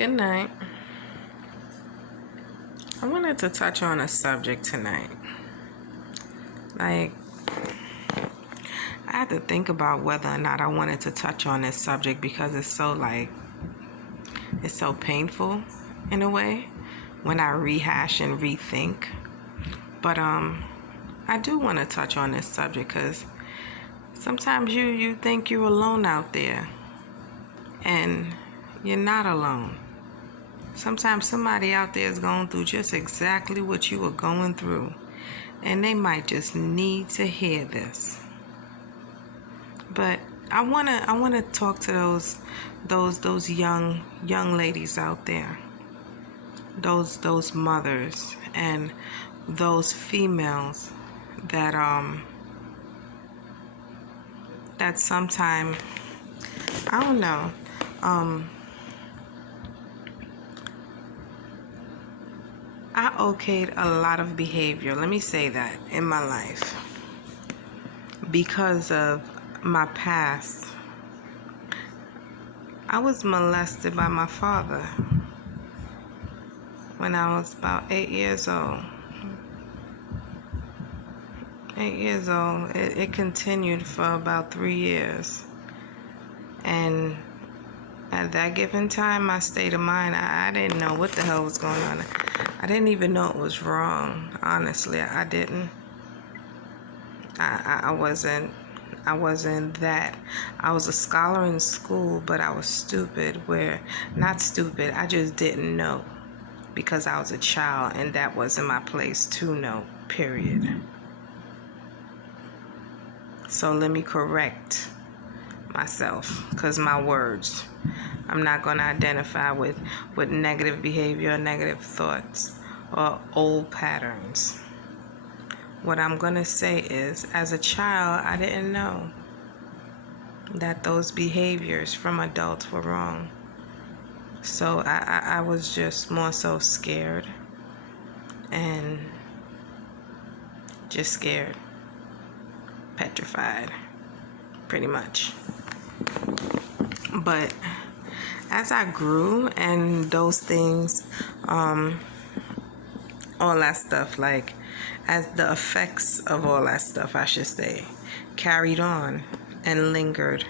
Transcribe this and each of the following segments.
Good night. I wanted to touch on a subject tonight. I had to think about whether or not I wanted to touch on this subject because it's so painful in a way when I rehash and rethink. But I do want to touch on this subject because sometimes you think you're alone out there, and you're not alone. Sometimes somebody out there is going through just exactly what you were going through, and they might just need to hear this. But I wanna talk to those young ladies out there, those mothers and those females that sometime, I don't know, I okayed a lot of behavior, let me say that, in my life because of my past. I was molested by my father when I was about 8 years old. 8 years old. It continued for about 3 years. And at that given time, my state of mind, I didn't know what the hell was going on. I didn't even know it was wrong. Honestly, I didn't. I wasn't that. I was a scholar in school, but I was stupid. Not stupid, I just didn't know because I was a child and that wasn't my place to know, period. So let me correct myself, because my words, I'm not going to identify with negative behavior or negative thoughts or old patterns. What I'm going to say is, as a child, I didn't know that those behaviors from adults were wrong. So I was just more so scared and just scared, petrified, pretty much. But as I grew and those things, all that stuff, like as the effects of all that stuff, I should say, carried on and lingered,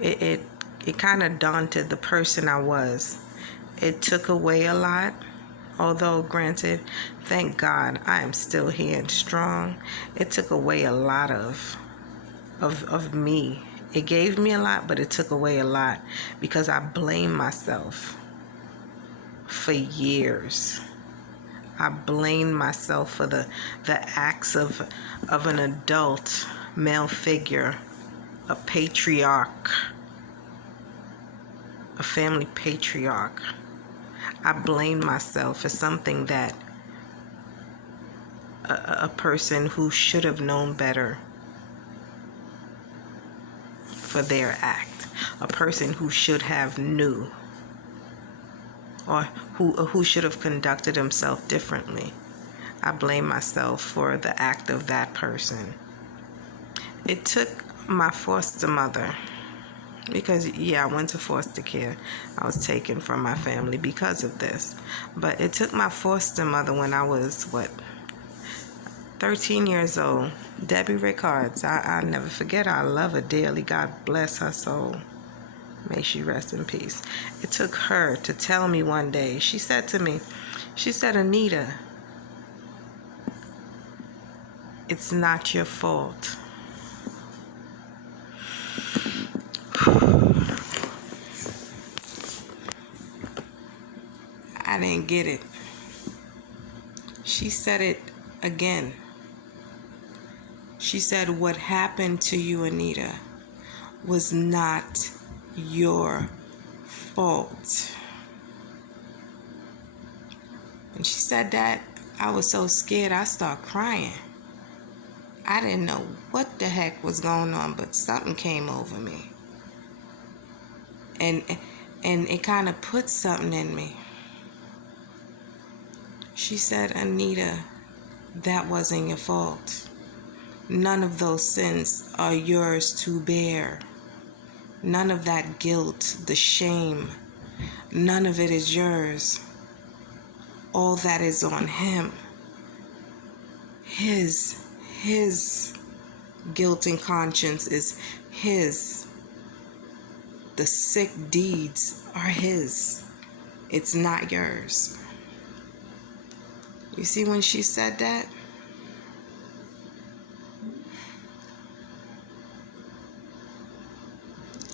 it kind of daunted the person I was. It took away a lot, although granted, thank God I am still here and strong. It took away a lot of me. It gave me a lot, but it took away a lot because I blamed myself for years. I blamed myself for the acts of an adult male figure, a patriarch, a family patriarch. I blamed myself for something that a person who should have known better for their act, a person who should have knew, or who should have conducted himself differently. I blame myself for the act of that person. It took my foster mother, because I went to foster care. I was taken from my family because of this. But it took my foster mother when I was 13 years old, Debbie Rickards. I'll never forget her. I love her dearly. God bless her soul. May she rest in peace. It took her to tell me one day, she said to me, Anita, it's not your fault. I didn't get it. She said it again. She said, what happened to you, Anita, was not your fault. When she said that, I was so scared I started crying. I didn't know what the heck was going on, but something came over me. And it kind of put something in me. She said, Anita, that wasn't your fault. None of those sins are yours to bear. None of that guilt, the shame, None of it is yours. All that is on him. His guilt and conscience is his. The sick deeds are his. It's not yours. You see when she said that?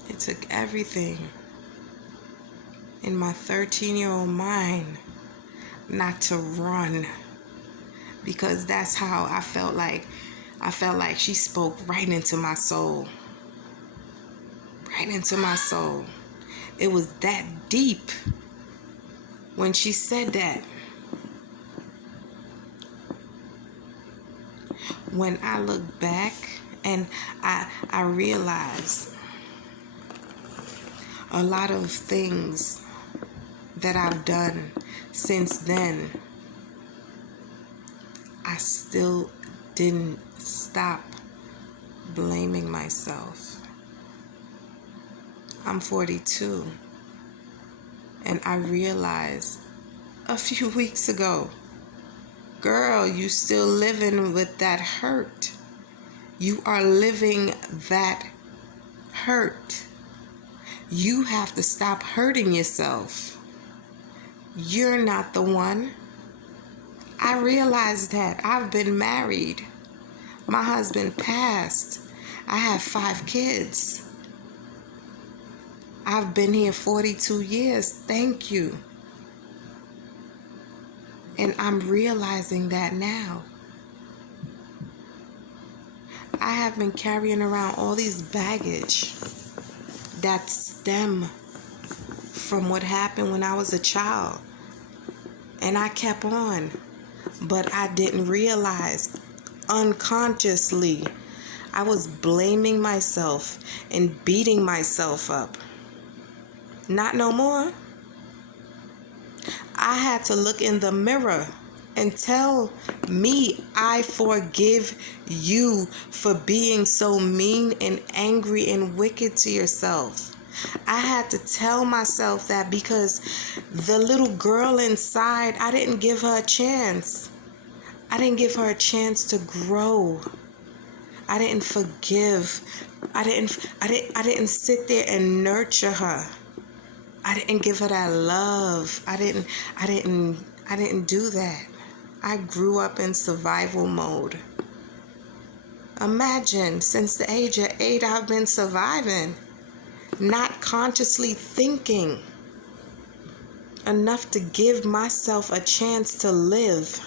It took everything in my 13-year-old mind not to run, because that's how I felt like she spoke right into my soul. Right into my soul. It was that deep when she said that. When I look back and I realize a lot of things that I've done since then, I still didn't stop blaming myself. I'm 42, and I realized a few weeks ago, girl, you still living with that hurt. You are living that hurt. You have to stop hurting yourself. You're not the one. I realized that. I've been married. My husband passed. I have 5 kids. I've been here 42 years. Thank you. And I'm realizing that now. I have been carrying around all these baggage that stem from what happened when I was a child. And I kept on. But I didn't realize, unconsciously, I was blaming myself and beating myself up. Not no more. I had to look in the mirror and tell me, I forgive you for being so mean and angry and wicked to yourself. I had to tell myself that, because the little girl inside, I didn't give her a chance. I didn't give her a chance to grow. I didn't forgive. I didn't sit there and nurture her. I didn't give her that love. I didn't do that. I grew up in survival mode. Imagine, since the age of 8, I've been surviving, not consciously thinking enough to give myself a chance to live.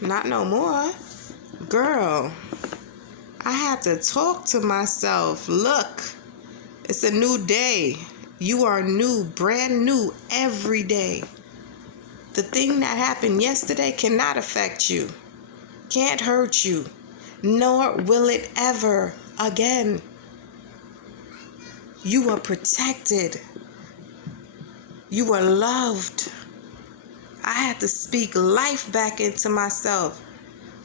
Not no more. Girl, I had to talk to myself. Look, it's a new day. You are new, brand new every day. The thing that happened yesterday cannot affect you, can't hurt you, nor will it ever again. You are protected. You are loved. I had to speak life back into myself.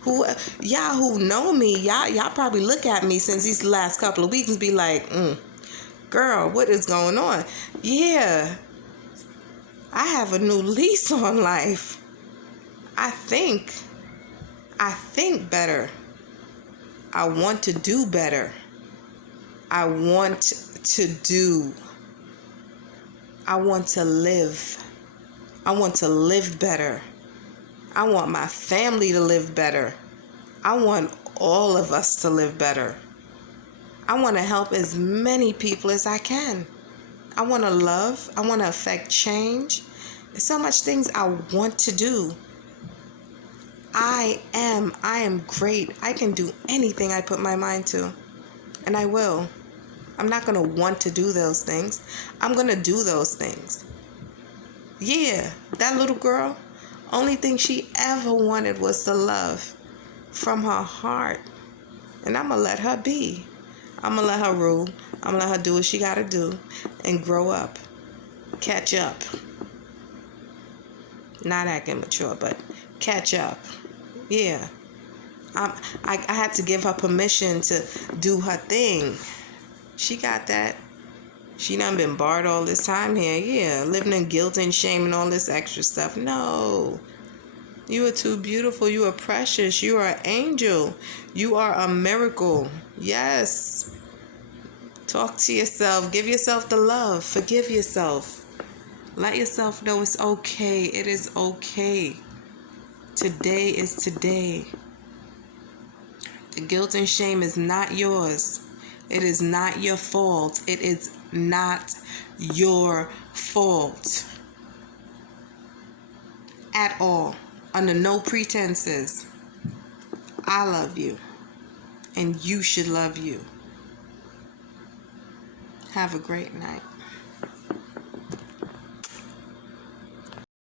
Y'all who know me, y'all probably look at me since these last couple of weeks and be like, girl, what is going on? Yeah, I have a new lease on life. I think better. I want to do better. I want to live. I want to live better. I want my family to live better. I want all of us to live better. I want to help as many people as I can. I want to love. I want to affect change. There's so much things I want to do. I am great. I can do anything I put my mind to. And I will. I'm not going to want to do those things. I'm going to do those things. Yeah, that little girl, only thing she ever wanted was the love from her heart. And I'm going to let her be. I'm going to let her rule. I'm going to let her do what she got to do and grow up. Catch up. Not acting mature, but catch up. Yeah. I had to give her permission to do her thing. She got that. She done been barred all this time here. Yeah, living in guilt and shame and all this extra stuff. No. You are too beautiful. You are precious. You are an angel. You are a miracle. Yes. Talk to yourself. Give yourself the love. Forgive yourself. Let yourself know it's okay. It is okay. Today is today. The guilt and shame is not yours. It is not your fault. It is not your fault. At all. Under no pretenses. I love you. And you should love you. Have a great night.